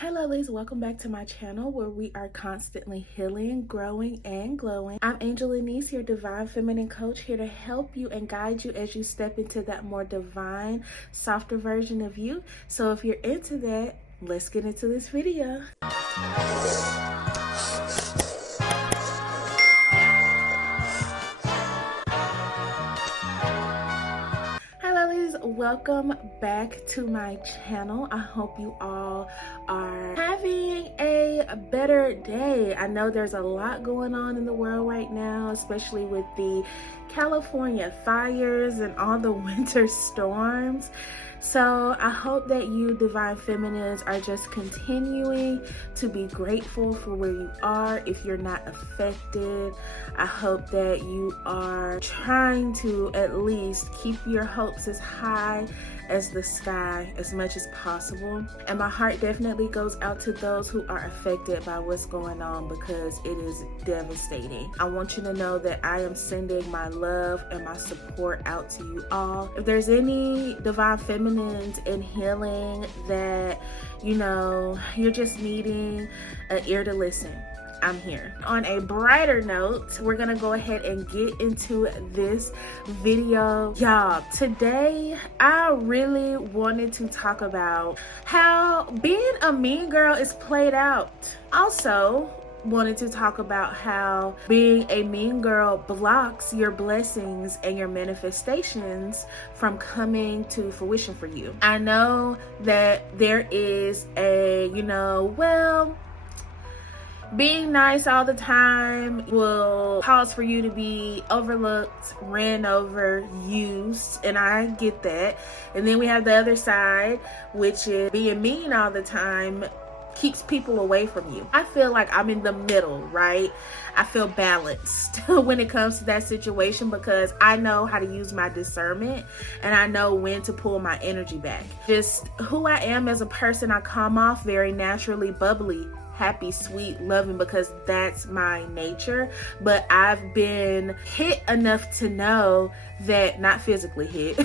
Hi lovelies, welcome back to my channel where we are constantly healing, growing, and glowing. I'm Angel.lenise, your divine feminine coach, here to help you and guide you as you step into that more divine, softer version of you. So if you're into that, let's get into this video. Welcome back to my channel. I hope you all are having a better day. I know there's a lot going on in the world right now, especially with the California fires and all the winter storms. So I hope that you divine feminines are just continuing to be grateful for where you are. If you're not affected, I hope that you are trying to at least keep your hopes as high as the sky as much as possible. And my heart definitely goes out to those who are affected by what's going on, because it is devastating. I want you to know that I am sending my love and my support out to you all. If there's any divine feminines in healing that, you know, you're just needing an ear to listen, I'm here. On a brighter note, we're gonna go ahead and get into this video. Y'all, today I really wanted to talk about how being a mean girl is played out. Also, wanted to talk about how being a mean girl blocks your blessings and your manifestations from coming to fruition for you. I know that there is a, being nice all the time will cause for you to be overlooked, ran over, used, and I get that. And then we have the other side, which is being mean all the time keeps people away from you. I feel like I'm in the middle, right? I feel balanced when it comes to that situation, because I know how to use my discernment and I know when to pull my energy back. Just who I am as a person, I come off very naturally bubbly, happy, sweet, loving, because that's my nature. But I've been hit enough to know that, not physically hit,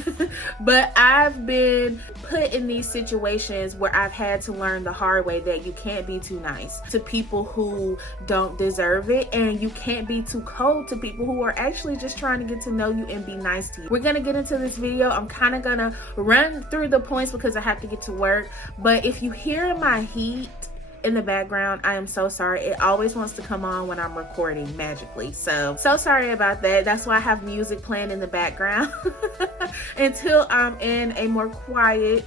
but I've been put in these situations where I've had to learn the hard way that you can't be too nice to people who don't deserve it, and you can't be too cold to people who are actually just trying to get to know you and be nice to you. We're gonna get into this video. I'm kind of gonna run through the points because I have to get to work, but if you hear my heat in the background, I am so sorry. It always wants to come on when I'm recording magically. So sorry about that. That's why I have music playing in the background until I'm in a more quiet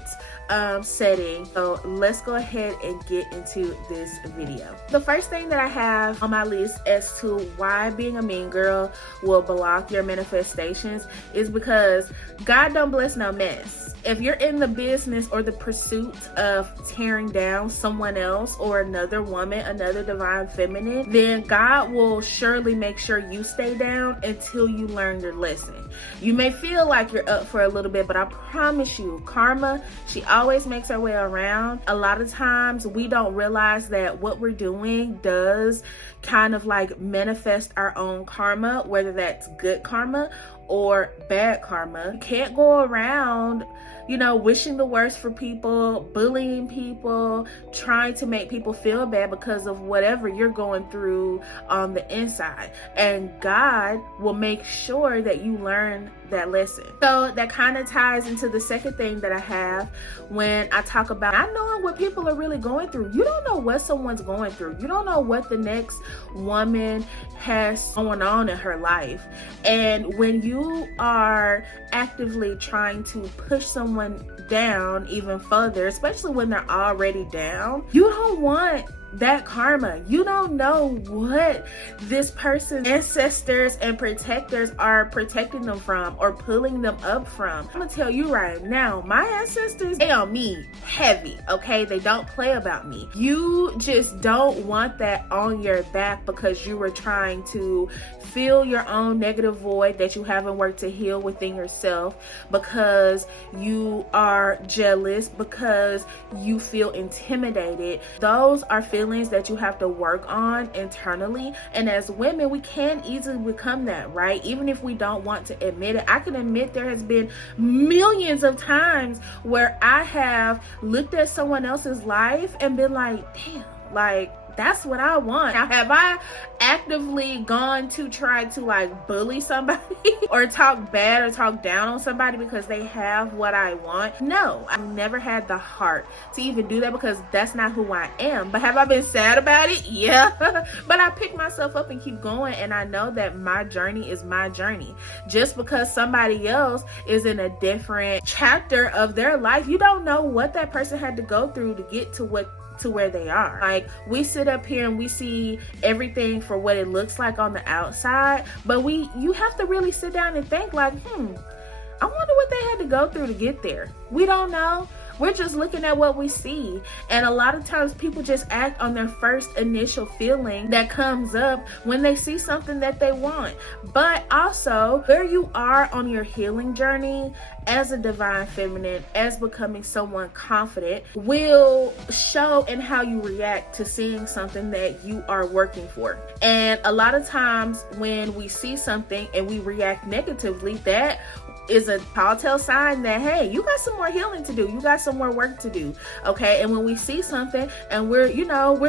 setting. So let's go ahead and get into this video. The first thing that I have on my list as to why being a mean girl will block your manifestations is because God don't bless no mess. If you're in the business or the pursuit of tearing down someone else or another woman, another divine feminine, then God will surely make sure you stay down until you learn your lesson. You may feel like you're up for a little bit, but I promise you, karma, she always makes her way around. A lot of times we don't realize that what we're doing does kind of like manifest our own karma, whether that's good karma or bad karma. You can't go around, wishing the worst for people, bullying people, trying to make people feel bad because of whatever you're going through on the inside. And God will make sure that you learn that lesson. So that kind of ties into the second thing that I have when I talk about not knowing what people are really going through. You don't know what someone's going through. You don't know what the next woman has going on in her life. And when you are actively trying to push someone down even further, especially when they're already down, you don't want that karma. You don't know what this person's ancestors and protectors are protecting them from or pulling them up from. I'm gonna tell you right now, my ancestors, they on me heavy, okay? They don't play about me. You just don't want that on your back because you were trying to fill your own negative void that you haven't worked to heal within yourself, because you are jealous, because you feel intimidated. Those are feelings that you have to work on internally. And as women, we can easily become that, right? Even if we don't want to admit it. I can admit there has been millions of times where I have looked at someone else's life and been like, damn, like, that's what I want. Now, have I actively gone to try to like bully somebody or talk bad or talk down on somebody because they have what I want? No, I've never had the heart to even do that because that's not who I am. But have I been sad about it? Yeah. But I pick myself up and keep going, and I know that my journey is my journey. Just because somebody else is in a different chapter of their life, you don't know what that person had to go through to get to where they are. Like, we sit up here and we see everything for what it looks like on the outside, but you have to really sit down and think like, I wonder what they had to go through to get there. We don't know. We're just looking at what we see. And a lot of times people just act on their first initial feeling that comes up when they see something that they want. But also, where you are on your healing journey as a divine feminine, as becoming someone confident, will show in how you react to seeing something that you are working for. And a lot of times when we see something and we react negatively, that is a telltale sign that, hey, you got some more healing to do. You got some more work to do. Okay. And when we see something and we're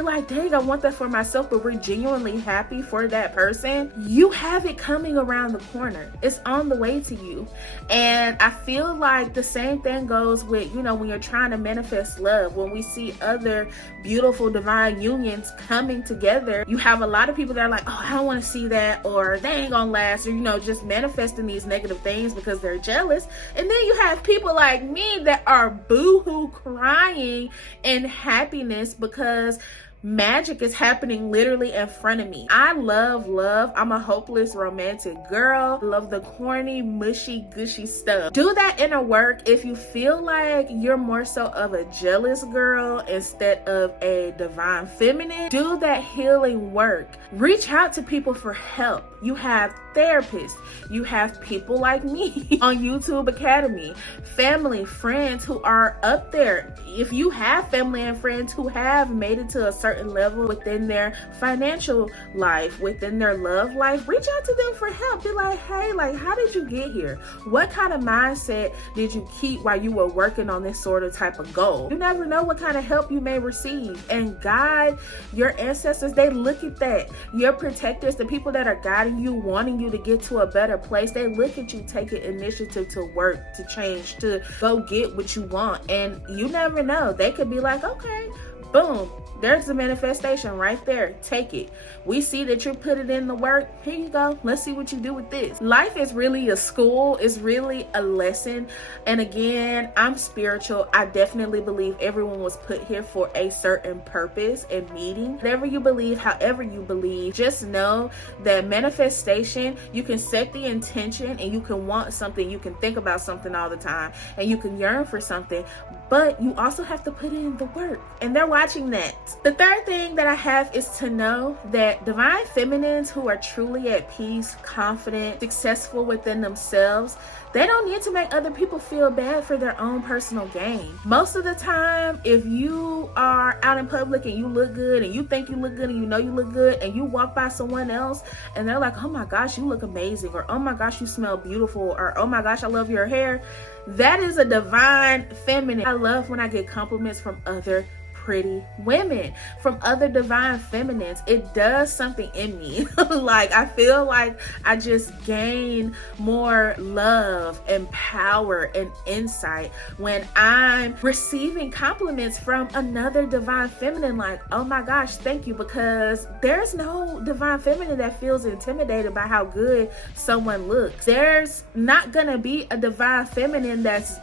like, dang, I want that for myself, but we're genuinely happy for that person, you have it coming around the corner. It's on the way to you. And I feel like the same thing goes with, when you're trying to manifest love, when we see other beautiful divine unions coming together, you have a lot of people that are like, oh, I don't want to see that, or they ain't gonna last, or, just manifesting these negative things because they're jealous. And then you have people like me that are boo-hoo crying in happiness because magic is happening literally in front of me. I love love. I'm a hopeless romantic girl. Love the corny, mushy, gushy stuff. Do that inner work. If you feel like you're more so of a jealous girl instead of a divine feminine, do that healing work. Reach out to people for help. You have therapists. You have people like me on YouTube Academy, family, friends who are up there. If you have family and friends who have made it to a certain level within their financial life, within their love life, reach out to them for help. Be like, hey, like, how did you get here? What kind of mindset did you keep while you were working on this sort of type of goal? You never know what kind of help you may receive. And God, your ancestors, they look at that. Your protectors, the people that are guiding you, wanting you to get to a better place, they look at you taking initiative to work, to change, to go get what you want. And you never know. They could be like, okay, boom, there's the manifestation right there. Take it. We see that you're putting in the work. Here you go. Let's see what you do with this. Life is really a school. It's really a lesson. And again, I'm spiritual. I definitely believe everyone was put here for a certain purpose and meeting. Whatever you believe, however you believe, just know that manifestation, you can set the intention and you can want something. You can think about something all the time and you can yearn for something, but you also have to put in the work. And they're watching that. The third thing that I have is to know that divine feminines who are truly at peace, confident, successful within themselves, they don't need to make other people feel bad for their own personal gain. Most of the time, if you are out in public and you look good and you think you look good and you know you look good and you walk by someone else and they're like, oh my gosh, you look amazing, or oh my gosh, you smell beautiful, or oh my gosh, I love your hair, that is a divine feminine. I love when I get compliments from other pretty women, from other divine feminines. It does something in me. Like, I feel like I just gain more love and power and insight when I'm receiving compliments from another divine feminine. Like, oh my gosh, thank you, because there's no divine feminine that feels intimidated by how good someone looks. There's not gonna be a divine feminine that's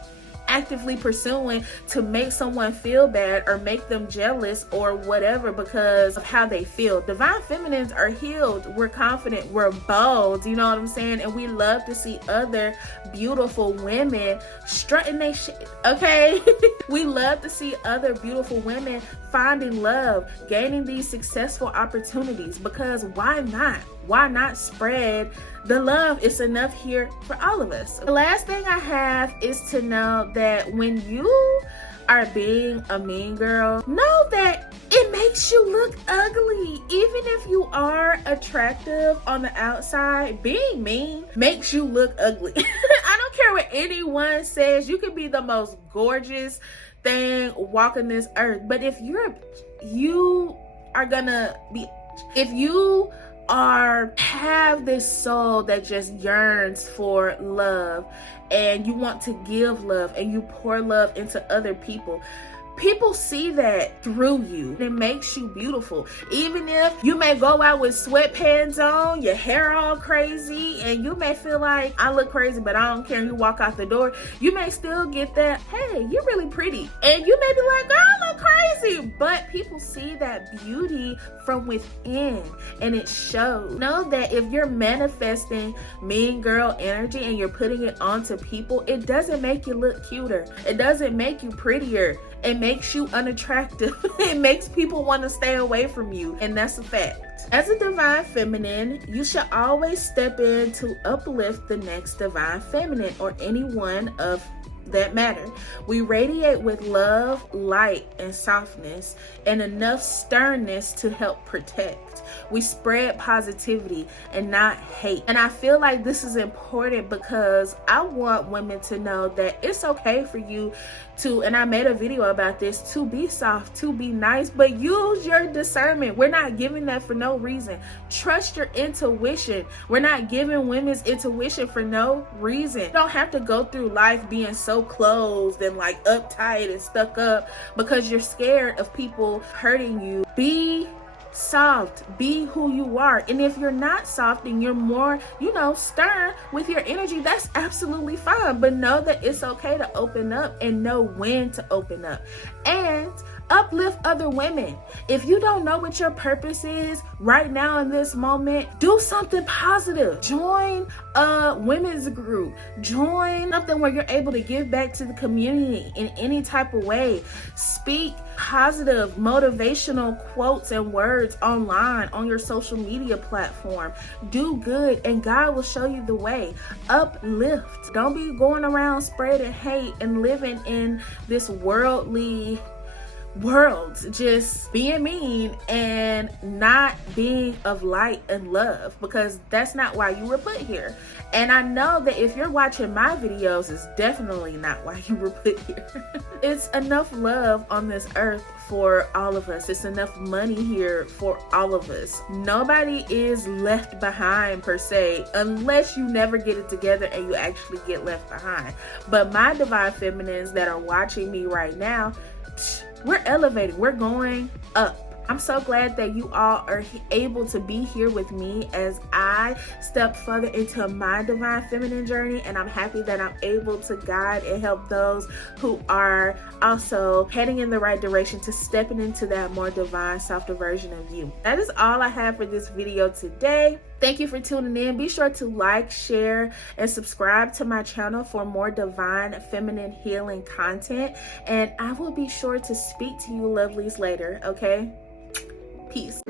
actively pursuing to make someone feel bad or make them jealous or whatever because of how they feel. Divine feminines are healed. We're confident. We're bold. You know what I'm saying? And we love to see other beautiful women strutting their shit. Okay? We love to see other beautiful women finding love, gaining these successful opportunities, because why not? Why not spread the love? It's enough here for all of us. The last thing I have is to know that when you are being a mean girl, know that it makes you even if you are attractive on the outside, being mean makes you look ugly. I don't care what anyone says. You can be the most gorgeous thing walking this earth, but if you have this soul that just yearns for love, and you want to give love, and you pour love into other people, people see that through you. It makes you beautiful. Even if you may go out with sweatpants on, your hair all crazy, and you may feel like, I look crazy, but I don't care, and you walk out the door, you may still get that, hey, you're really pretty. And you may be like, girl, I look crazy. But people see that beauty from within, and it shows. Know that if you're manifesting mean girl energy and you're putting it onto people, it doesn't make you look cuter. It doesn't make you prettier. It makes you unattractive. It makes people want to stay away from you, and that's a fact. As a divine feminine, you should always step in to uplift the next divine feminine or anyone of that matter. We radiate with love, light, and softness, and enough sternness to help protect. We spread positivity and not hate. And I feel like this is important because I want women to know that it's okay for you to, and I made a video about this, to be soft, to be nice, but use your discernment. We're not giving that for no reason. Trust your intuition. We're not giving women's intuition for no reason. You don't have to go through life being so closed and like uptight and stuck up because you're scared of people hurting you. Be soft, be who you are. And if you're not soft and you're more, stern with your energy, that's absolutely fine. But know that it's okay to open up and know when to open up. And uplift other women. If you don't know what your purpose is right now in this moment, do something positive. Join a women's group. Join something where you're able to give back to the community in any type of way. Speak positive, motivational quotes and words online on your social media platform. Do good and God will show you the way. Uplift. Don't be going around spreading hate and living in this worldly world, just being mean and not being of light and love, because that's not why you were put here. And I know that if you're watching my videos, it's definitely not why you were put here. It's enough love on this earth for all of us. It's enough money here for all of us. Nobody is left behind per se, unless you never get it together and you actually get left behind. But my divine feminines that are watching me right now, we're elevating, we're going up. I'm so glad that you all are able to be here with me as I step further into my divine feminine journey, and I'm happy that I'm able to guide and help those who are also heading in the right direction to stepping into that more divine, softer version of you. That is all I have for this video today. Thank you for tuning in. Be sure to like, share, and subscribe to my channel for more divine feminine healing content. And I will be sure to speak to you lovelies later, okay? Peace.